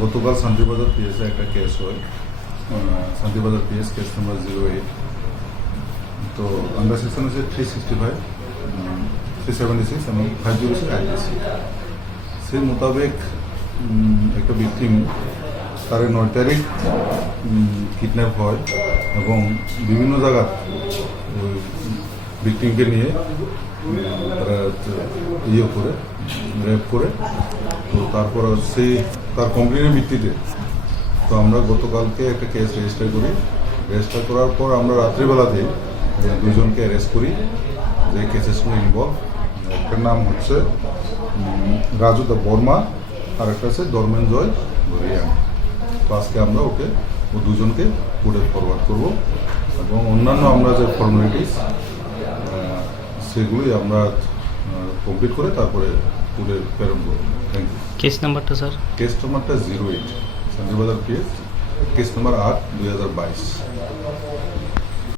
গতকাল শান্তিবাজার পিএসে একটা কেস হয়, শান্তিবাজার পিএস কেস নাম্বার 08। তো আন্ডার সেকশন হচ্ছে 365, 376 এবং 506 আইপিসি। সেই মোতাবেক একটা ভিকটিম তার 9 তারিখ কিডন্যাপ হয় এবং বিভিন্ন জায়গার ভিকটিমকে নিয়ে তারা করে রেপ করে। তো তারপর সেই তার কমপ্লেনের ভিত্তিতে তো আমরা গতকালকে একটা কেস রেজিস্টার করি। রেজিস্টার করার পর আমরা রাত্রিবেলাতে দুজনকে অ্যারেস্ট করি যে কেসের সঙ্গে ইনভলভ। একটার নাম হচ্ছে রাজু দা বর্মা আর একটা হচ্ছে ধর্মেঞ্জয় ভরিয়ান। তো আজকে আমরা ও দুজনকে কোর্টে ফরওয়ার্ড করব এবং অন্যান্য আমরা যে ফর্মালিটিস সেগুলি আমরা কমপ্লিট করে তারপরে কোর্টে প্রেরণ করব। Thank you. কেস নাম্বারটা স্যার? কেস নাম্বারটা 08, শান্তিবাজার পিএস, কেস নাম্বার 8/2022।